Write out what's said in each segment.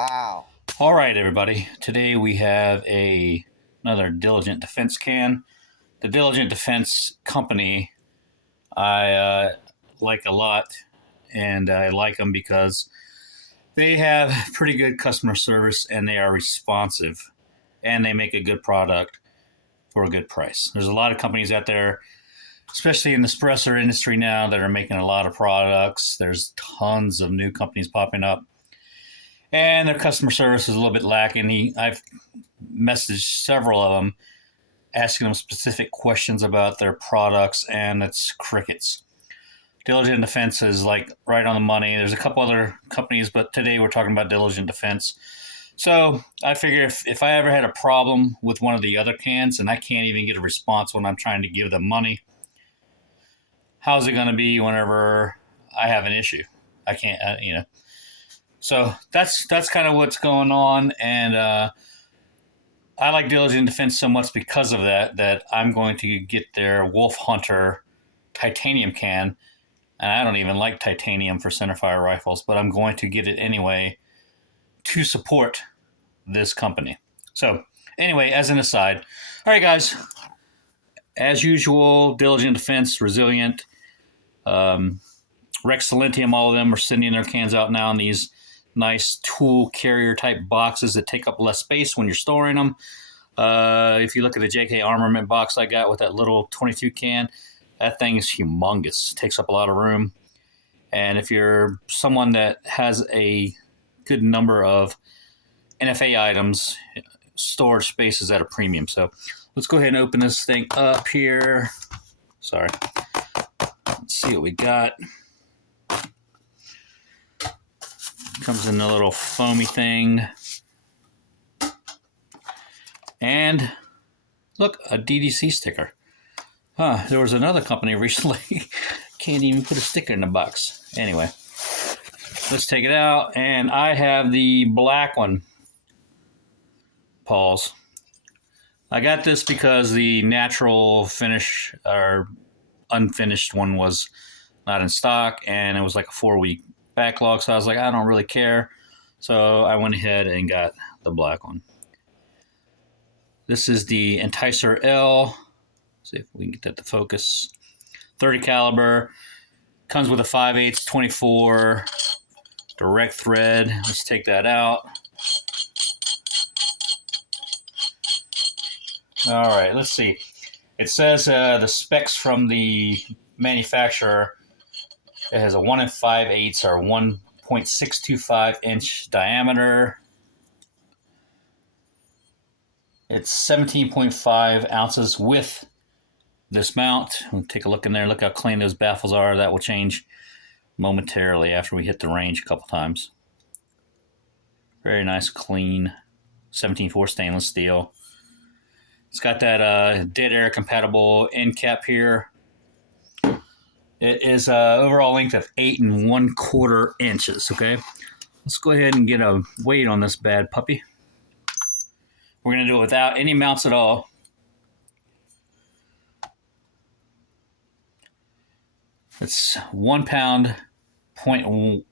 Wow. All right, everybody. Today we have another Diligent Defense can. The Diligent Defense company I like a lot, and I like them because they have pretty good customer service and they are responsive, and they make a good product for a good price. There's a lot of companies out there, especially in the suppressor industry now, that are making a lot of products. There's tons of new companies popping up, and their customer service is a little bit lacking. I've messaged several of them asking them specific questions about their products, and it's crickets. Diligent Defense is like right on the money. There's a couple other companies, but today we're talking about Diligent Defense. So I figure if I ever had a problem with one of the other cans and I can't even get a response when I'm trying to give them money, how's it going to be whenever I have an issue? I can't, So that's kind of what's going on, and I like Diligent Defense so much because of that I'm going to get their Wolf Hunter titanium can, and I don't even like titanium for centerfire rifles, but I'm going to get it anyway to support this company. So anyway, as an aside, all right, guys, as usual, Diligent Defense, Resilient, Rex Silentium, all of them are sending their cans out now in these nice tool carrier type boxes that take up less space when you're storing them. If you look at the JK Armament box I got with that little 22 can, that thing is humongous. It takes up a lot of room. And if you're someone that has a good number of NFA items, storage space is at a premium. So let's go ahead and open this thing up here. Sorry. Let's see what we got. Comes in a little foamy thing. And look, a DDC sticker. There was another company recently. Can't even put a sticker in the box. Anyway, let's take it out. And I have the black one. Pause. I got this because the natural finish or unfinished one was not in stock, and it was like a 4-week backlog, so I was like, I don't really care. So I went ahead and got the black one. This is the ENTICER L. See if we can get that to focus. 30 caliber. Comes with a 5/8 24 direct thread. Let's take that out. All right, let's see. It says the specs from the manufacturer. It has a 1 5/8 or 1.625 inch diameter. It's 17.5 ounces with this mount. We'll take a look in there. Look how clean those baffles are. That will change momentarily after we hit the range a couple times. Very nice, clean 17.4 stainless steel. It's got that dead air compatible end cap here. It is overall length of 8 1/4 inches. Okay, let's go ahead and get a weight on this bad puppy. We're going to do it without any mounts at all. It's 1 pound, 1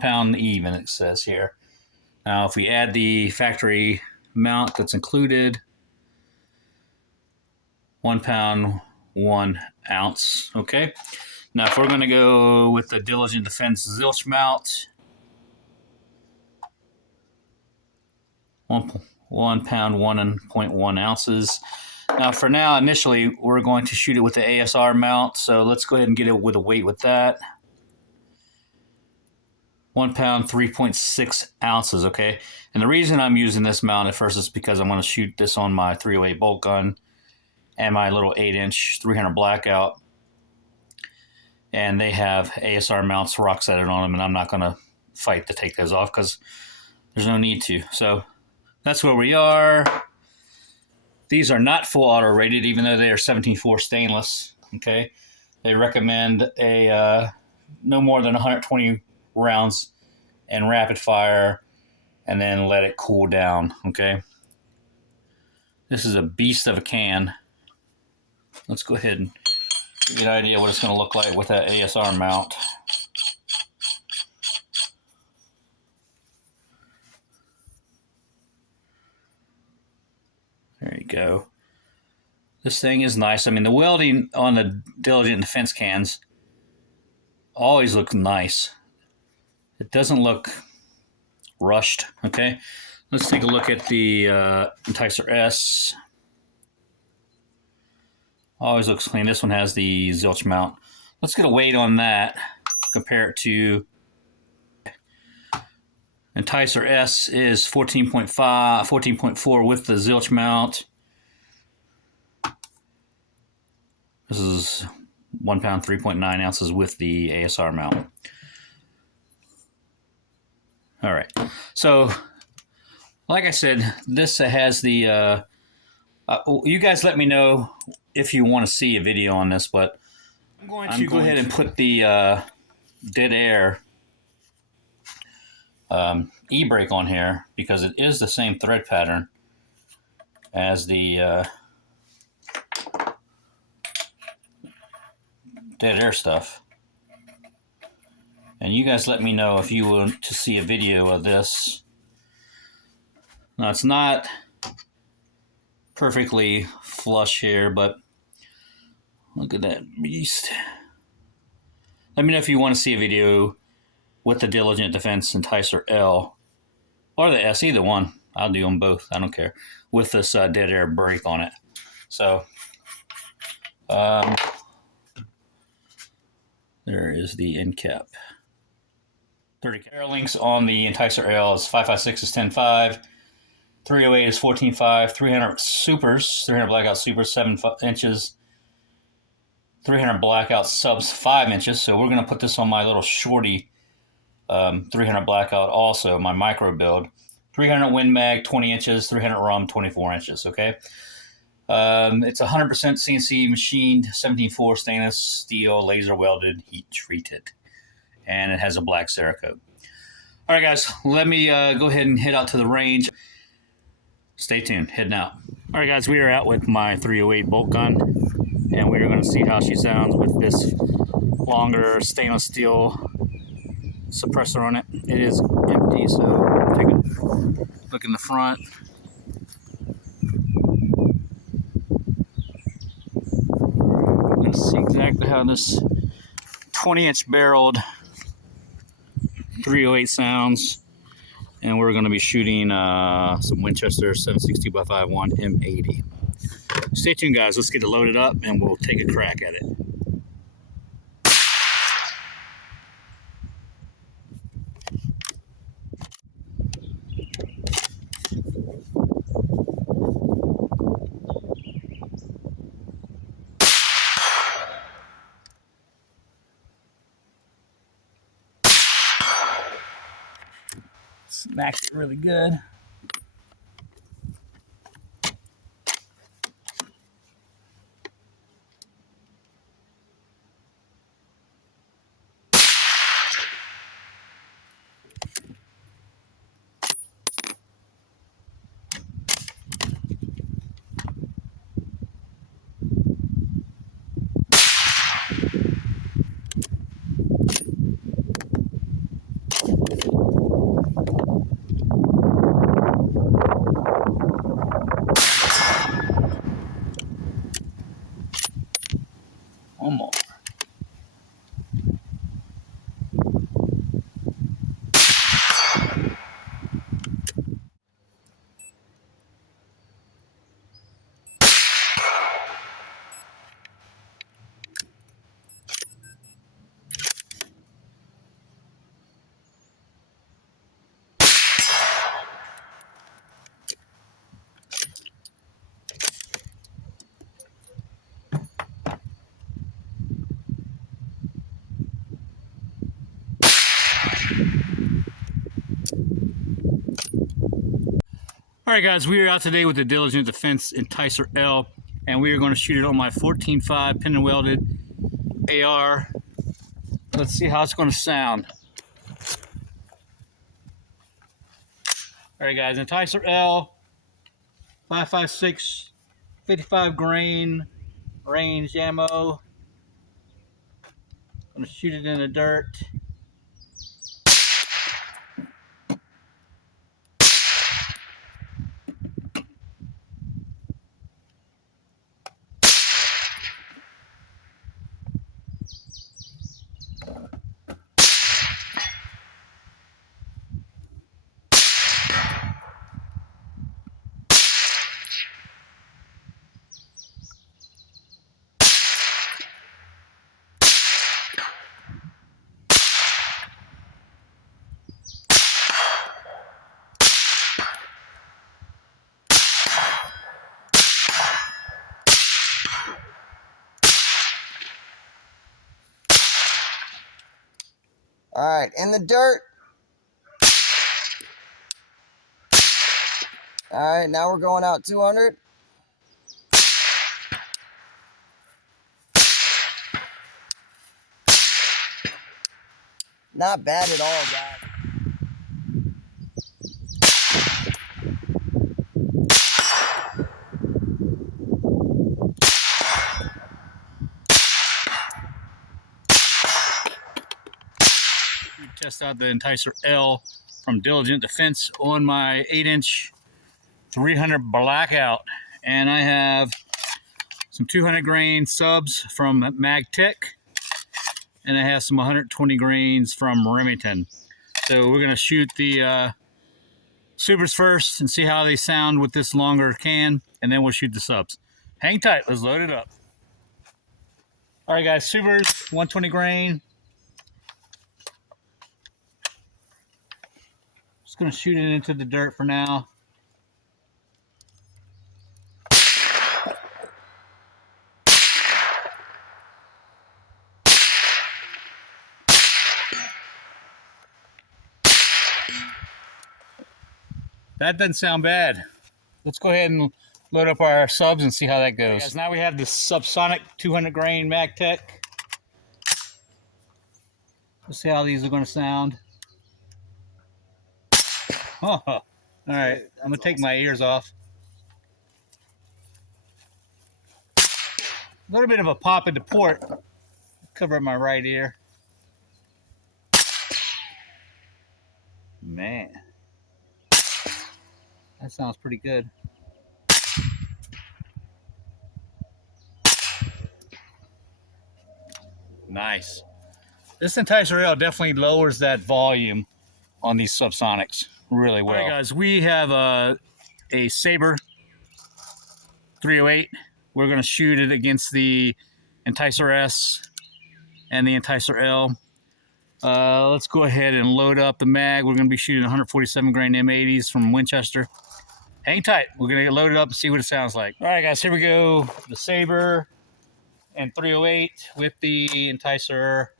pound even, it says here. Now, if we add the factory mount that's included, 1 pound, 1 ounce. Okay. Now, if we're going to go with the Diligent Defense Zilch mount, 1 pound, 1.1 ounces. Now, for now, initially, we're going to shoot it with the ASR mount, so let's go ahead and get it with a weight with that. 1 pound, 3.6 ounces, okay? And the reason I'm using this mount at first is because I'm going to shoot this on my 308 bolt gun and my little 8-inch 300 Blackout. And they have ASR mounts rock-setted on them, and I'm not going to fight to take those off because there's no need to. So that's where we are. These are not full auto rated, even though they are 17.4 stainless. Okay, they recommend a no more than 120 rounds and rapid fire, and then let it cool down. Okay, this is a beast of a can. Let's go ahead and get an idea what it's going to look like with that ASR mount. go. This thing is nice. I mean, the welding on the Diligent Defense cans always looks nice. It doesn't look rushed. Okay, let's take a look at the ENTICER S. Always looks clean. This one has the zilch mount. Let's get a weight on that. Compare it to ENTICER S is 14.5, 14.4 with the zilch mount. This is 1 pound, 3.9 ounces with the ASR mount. All right. So, like I said, this has the. You guys let me know if you want to see a video on this, but I'm going to go ahead and put the dead air e-brake on here because it is the same thread pattern as the dead air stuff. And you guys let me know if you want to see a video of this. Now, it's not perfectly flush here, but look at that beast. Let me know if you want to see a video with the Diligent Defense ENTICER L or the S, either one. I'll do them both. I don't care. With this dead air brake on it. So, there is the end cap. 30 air links on the ENTICER L is 556 is 10.5, 308 is 14.5, 300 supers, 300 blackout supers 7 inches, 300 blackout subs 5 inches. So we're going to put this on my little shorty 300 blackout also, my micro build. 300 Win Mag 20 inches, 300 RUM 24 inches. Okay. It's 100% CNC machined 17.4 stainless steel, laser welded, heat treated. And it has a black Cerakote. All right, guys, let me go ahead and head out to the range. Stay tuned, heading out. All right, guys, we are out with my 308 bolt gun, and we're going to see how she sounds with this longer stainless steel suppressor on it. It is empty, so take a look in the front. We're going to see exactly how this 20-inch barreled 308 sounds, and we're going to be shooting some Winchester 7.62x5.1 M80. Stay tuned, guys. Let's get it loaded up and we'll take a crack at it. Smacked it really good. One more. All right, guys, we are out today with the Diligent Defense ENTICER L, and we are going to shoot it on my 14.5 pin and welded AR. Let's see how it's going to sound. All right, guys, ENTICER L, 5.56, 55 grain range ammo. I'm going to shoot it in the dirt. All right, in the dirt. All right, now we're going out 200. Not bad at all, guys. Test out the ENTICER L from Diligent Defense on my 8-inch 300 blackout, and I have some 200 grain subs from MagTech, and I have some 120 grains from Remington. So we're gonna shoot the supers first and see how they sound with this longer can, and then we'll shoot the subs. Hang tight, let's load it up. All right guys, supers, 120 grain. Just gonna shoot it into the dirt for now. That doesn't sound bad. Let's go ahead and load up our subs and see how that goes. Guys, now we have the subsonic 200 grain MagTech. Let's see how these are gonna sound. Oh, all right, I'm gonna take my ears off. A little bit of a pop at the port. Cover my right ear. Man, that sounds pretty good. Nice. This ENTICER L definitely lowers that volume on these subsonics really well. All right, guys, we have a Saber 308. We're going to shoot it against the ENTICER S and the ENTICER L. Let's go ahead and load up the mag. We're going to be shooting 147 grain M80s from Winchester. Hang tight. We're going to get loaded up and see what it sounds like. All right, guys, here we go. The Saber and 308 with the ENTICER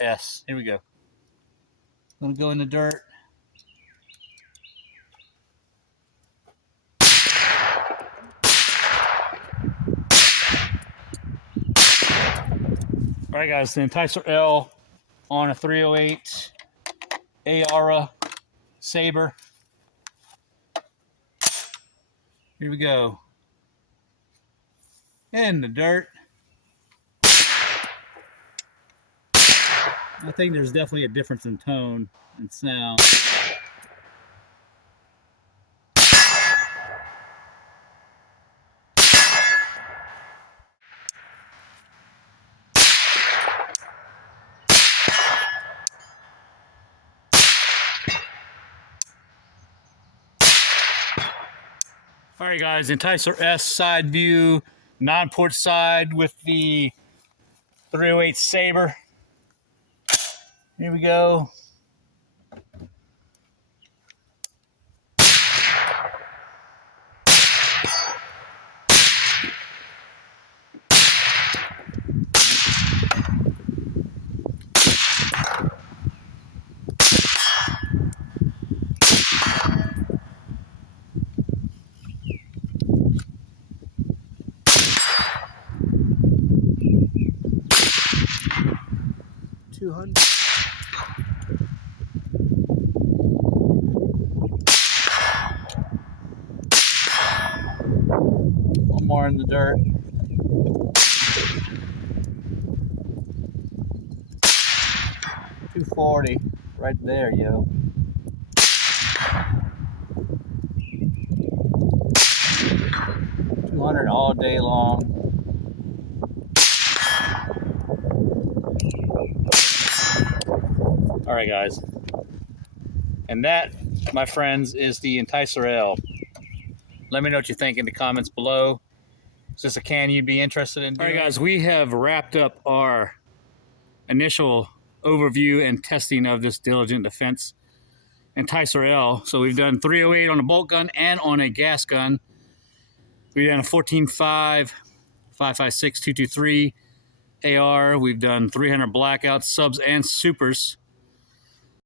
S. Here we go. I'm going to go in the dirt. All right, guys, the ENTICER L on a 308 ARA Saber. Here we go. In the dirt. I think there's definitely a difference in tone and sound. All right, guys, ENTICER S side view, non-port side with the 308 Saber. Here we go. One more in the dirt. $240 right there, yo. $200 all day long. All right, guys. And that, my friends, is the ENTICER L. Let me know what you think in the comments below. Is this a can you'd be interested in doing? All right, guys, we have wrapped up our initial overview and testing of this Diligent Defense ENTICER L. So we've done 308 on a bolt gun and on a gas gun. We've done a 14.5, 5.56, 223 AR. We've done 300 blackouts, subs, and supers.